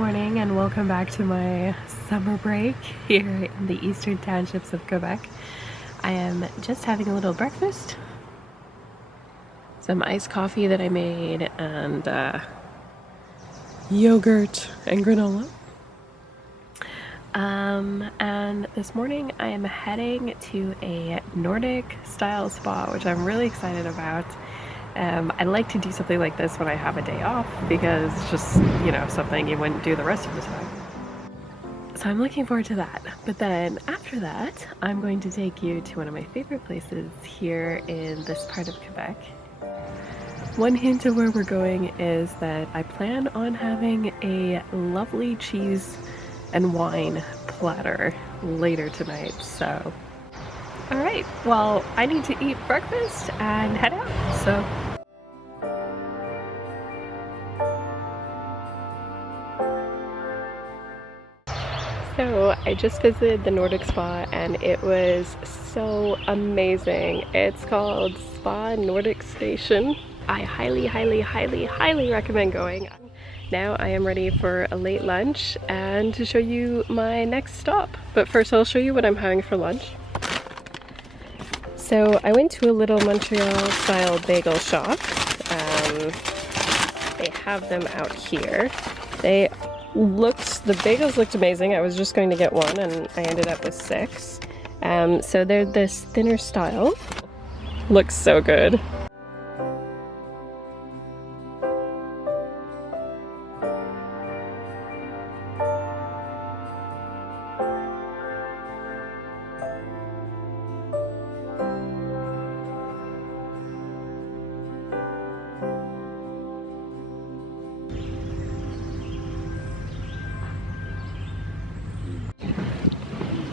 morning and welcome back to my summer break here in the eastern townships of Quebec. I am just having a little breakfast. Some iced coffee that I made and yogurt and granola. And this morning I am heading to a Nordic style spa, which I'm really excited about. I like to do something like this when I have a day off because it's just, you know, something you wouldn't do the rest of the time. So I'm looking forward to that. But then after that, I'm going to take you to one of my favorite places here in this part of Quebec. One hint of where we're going is that I plan on having a lovely cheese and wine platter later tonight, so. Alright, well, I need to eat breakfast and head out, so. So I just visited the Nordic spa and it was so amazing. It's called Spa Nordic Station. I highly recommend going. Now I am ready for a late lunch and to show you my next stop. But first I'll show you what I'm having for lunch. So I went to a little Montreal style bagel shop. They have them out here. The bagels looked amazing. I was just going to get one and I ended up with 6. So they're this thinner style. Looks so good.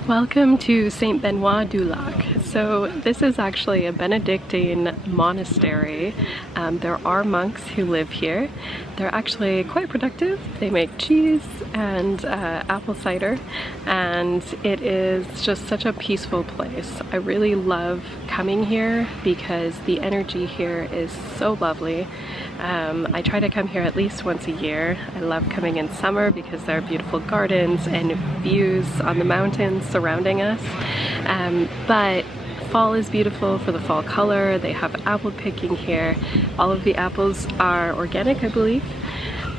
Welcome to St. Benoit du Lac. So this is actually a Benedictine monastery. There are monks who live here. They're actually quite productive. They make cheese and apple cider, and it is just such a peaceful place. I really love coming here because the energy here is so lovely. I try to come here at least once a year. I love coming in summer because there are beautiful gardens and views on the mountains surrounding us. But fall is beautiful for the fall color. They have apple picking here. All of the apples are organic, I believe.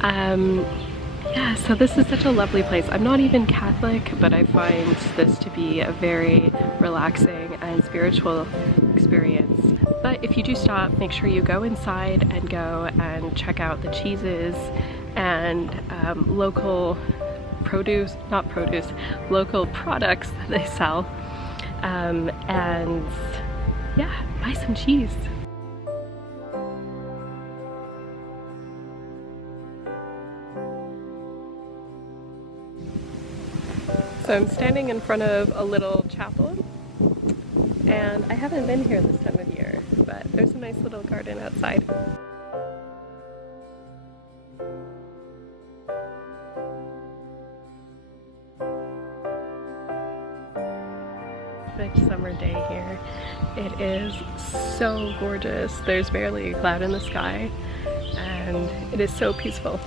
Yeah, so this is such a lovely place. I'm not even Catholic, but I find this to be a very relaxing and spiritual experience. But if you do stop, make sure you go inside and go and check out the cheeses and local local products that they sell. And yeah, buy some cheese. So I'm standing in front of a little chapel, and I haven't been here this time of year, but there's a nice little garden outside. Perfect summer day here. It is so gorgeous. There's barely a cloud in the sky, and it is so peaceful.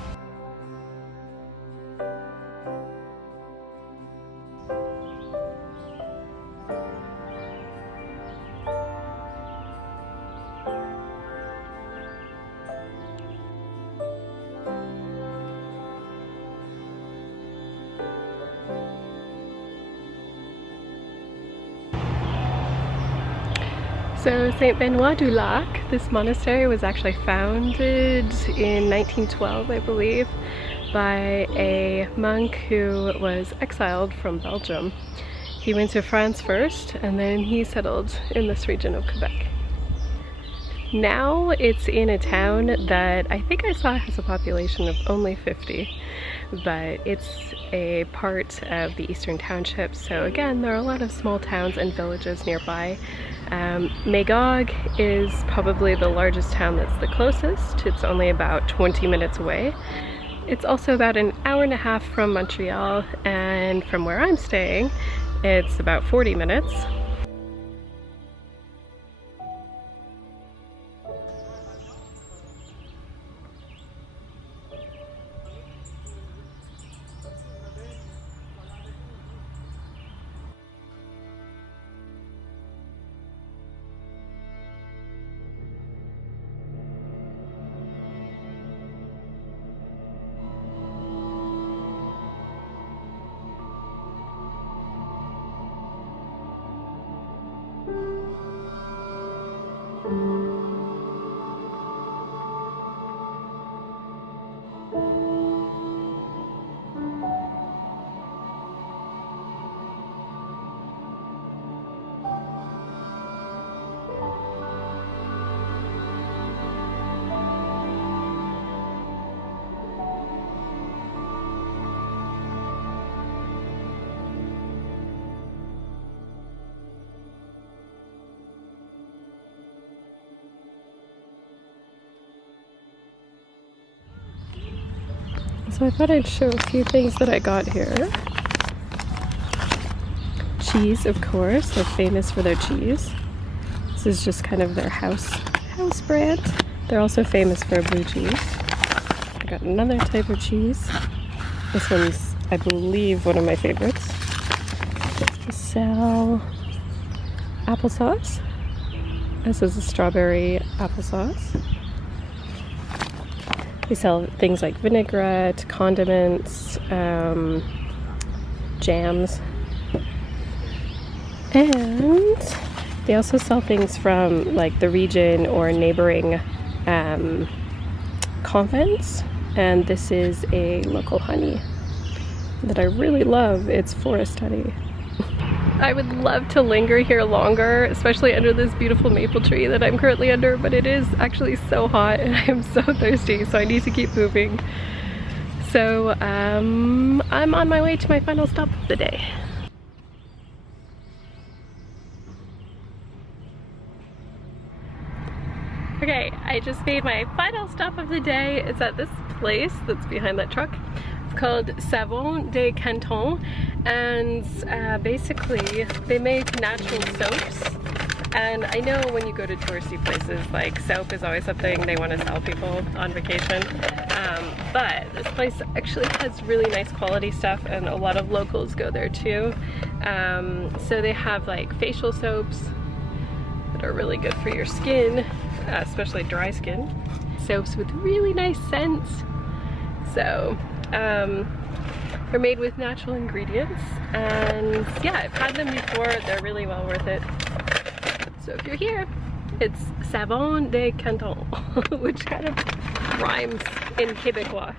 So St. Benoit du Lac, this monastery was actually founded in 1912, I believe, by a monk who was exiled from Belgium. He went to France first, and then he settled in this region of Quebec. Now it's in a town that I think I saw has a population of only 50, but it's a part of the eastern townships. So again, there are a lot of small towns and villages nearby. Magog is probably the largest town that's the closest. It's only about 20 minutes away. It's also about an hour and a half from Montreal, and from where I'm staying, it's about 40 minutes. So I thought I'd show a few things that I got here. Cheese, of course. They're famous for their cheese. This is just kind of their house brand. They're also famous for blue cheese. I got another type of cheese. This one's, I believe, one of my favorites. They sell applesauce. This is a strawberry applesauce. They sell things like vinaigrette, condiments, jams. And they also sell things from like the region or neighboring convents. And this is a local honey that I really love. It's forest honey. I would love to linger here longer, especially under this beautiful maple tree that I'm currently under, but it is actually so hot and I am so thirsty, so I need to keep moving. So I'm on my way to my final stop of the day. Okay, I just made my final stop of the day. It's at this place that's behind that truck. It's called Savon des Cantons, and basically they make natural soaps. And I know when you go to touristy places, like soap is always something they want to sell people on vacation. But this place actually has really nice quality stuff, and a lot of locals go there too. So they have like facial soaps that are really good for your skin, especially dry skin. Soaps with really nice scents. So they're made with natural ingredients, and yeah, I've had them before. They're really well worth it. So if you're here, it's Savon des Cantons, which kind of rhymes in Quebecois.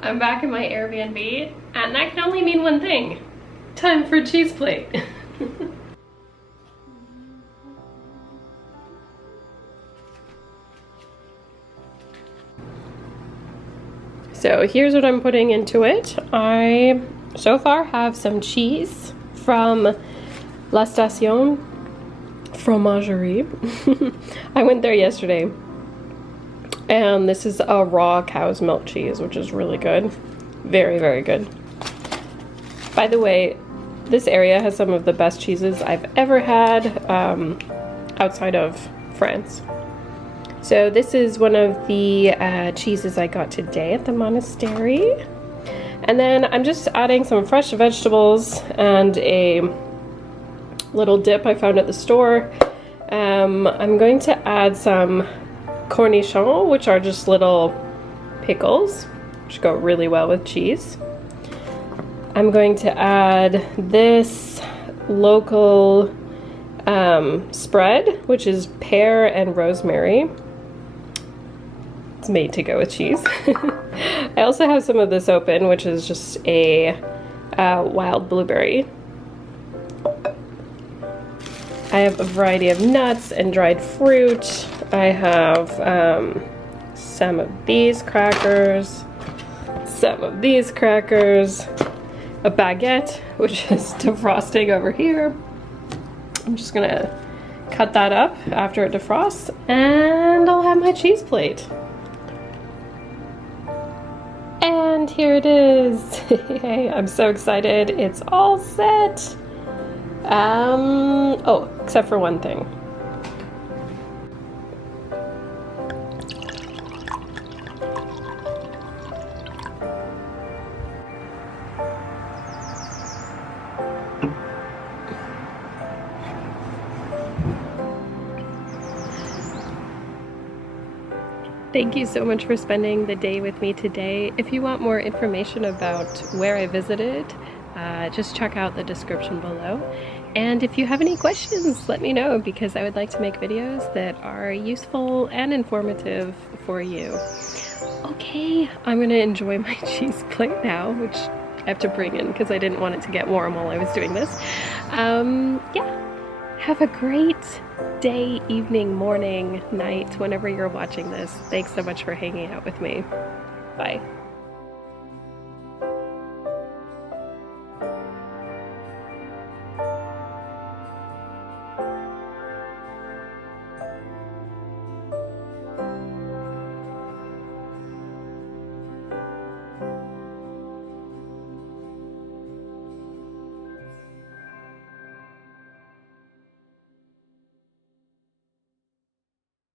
I'm back in my Airbnb, and that can only mean one thing. Time for a cheese plate. So here's what I'm putting into it. I so far have some cheese from La Station Fromagerie. I went there yesterday, and this is a raw cow's milk cheese, which is really good. Very, very good. By the way, this area has some of the best cheeses I've ever had outside of France. So this is one of the cheeses I got today at the Monastery. And then I'm just adding some fresh vegetables and a little dip I found at the store. I'm going to add some cornichons, which are just little pickles, which go really well with cheese. I'm going to add this local spread, which is pear and rosemary. It's made to go with cheese. I also have some of this open, which is just a wild blueberry. I have a variety of nuts and dried fruit. I have some of these crackers, some of these crackers, a baguette, which is defrosting over here. I'm just gonna cut that up after it defrosts, and I'll have my cheese plate. And here it is. Hey, I'm so excited. It's all set. Oh, except for one thing. Thank you so much for spending the day with me today. If you want more information about where I visited, just check out the description below. And if you have any questions, let me know, because I would like to make videos that are useful and informative for you. Okay, I'm gonna enjoy my cheese plate now, which I have to bring in because I didn't want it to get warm while I was doing this. Yeah, have a great day, evening, morning, night, whenever you're watching this. Thanks so much for hanging out with me. Bye.